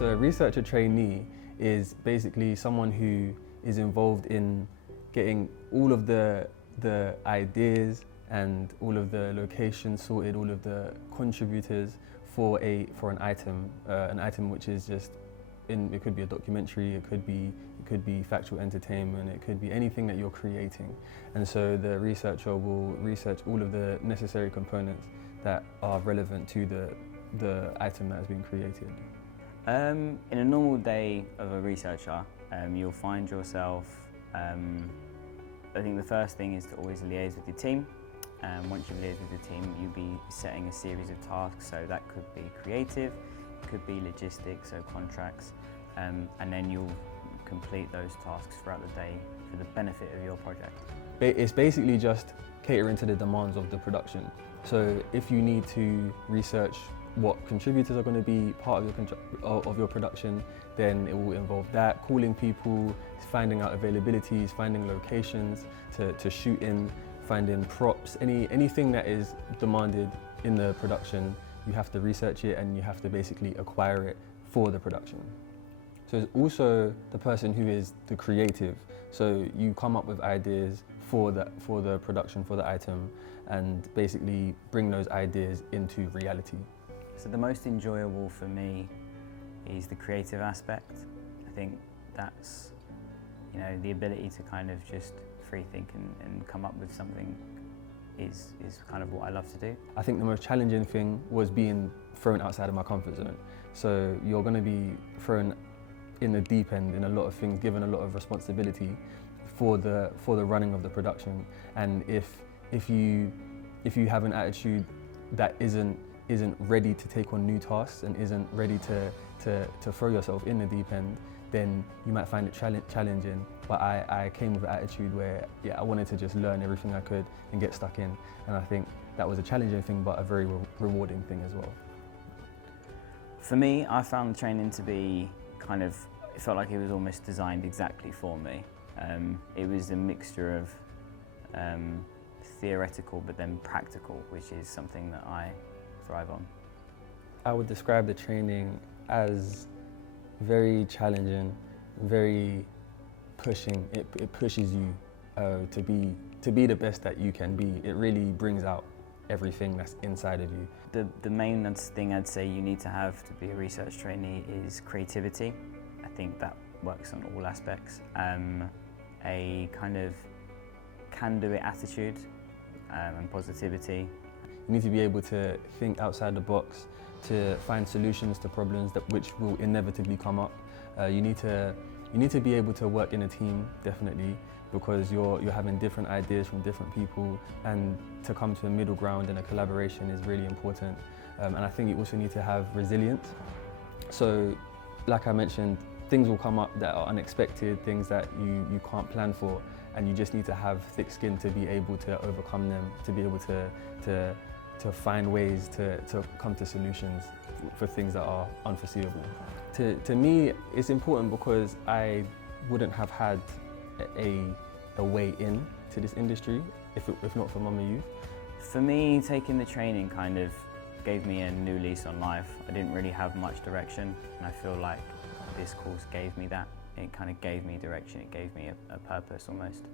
So a researcher trainee is basically someone who is involved in getting all of the ideas and all of the locations sorted, all of the contributors for an item which is just it could be a documentary, it could be factual entertainment, it could be anything that you're creating. And so the researcher will research all of the necessary components that are relevant to the item that has been created. In a normal day of a researcher, you'll find yourself, I think the first thing is to always liaise with your team. Once you've liaised with your team, you'll be setting a series of tasks, so that could be creative, it could be logistics, so contracts, and then you'll complete those tasks throughout the day for the benefit of your project. It's basically just catering to the demands of the production. So if you need to research what contributors are going to be part of your production, then it will involve that, calling people, finding out availabilities, finding locations to shoot in, finding props, anything that is demanded in the production, you have to research it and you have to basically acquire it for the production. So it's also the person who is the creative. So you come up with ideas for the production, for the item, and basically bring those ideas into reality. So the most enjoyable for me is the creative aspect. I think that's, the ability to kind of just free think and come up with something is kind of what I love to do. I think the most challenging thing was being thrown outside of my comfort zone. So you're going to be thrown in the deep end in a lot of things, given a lot of responsibility for the running of the production. And if you have an attitude that isn't ready to take on new tasks and isn't ready to throw yourself in the deep end, then you might find it challenging. But I came with an attitude where I wanted to just learn everything I could and get stuck in. And I think that was a challenging thing, but a very rewarding thing as well. For me, I found the training to be it felt like it was almost designed exactly for me. It was a mixture of theoretical but then practical, which is something that I thrive on. I would describe the training as very challenging, very pushing. It pushes you to be the best that you can be. It really brings out everything that's inside of you. The main thing I'd say you need to have to be a research trainee is creativity. I think that works on all aspects. A kind of can-do-it attitude and positivity. You need to be able to think outside the box, to find solutions to problems which will inevitably come up. You need to be able to work in a team, definitely, because you're having different ideas from different people, and to come to a middle ground and a collaboration is really important. And I think you also need to have resilience. So, like I mentioned, things will come up that are unexpected, things that you can't plan for, and you just need to have thick skin to be able to overcome them, to be able to find ways to come to solutions for things that are unforeseeable. To me, it's important because I wouldn't have had a way in to this industry if not for Mama Youth. For me, taking the training kind of gave me a new lease on life. I didn't really have much direction, and I feel like this course gave me that. It kind of gave me direction, it gave me a purpose almost.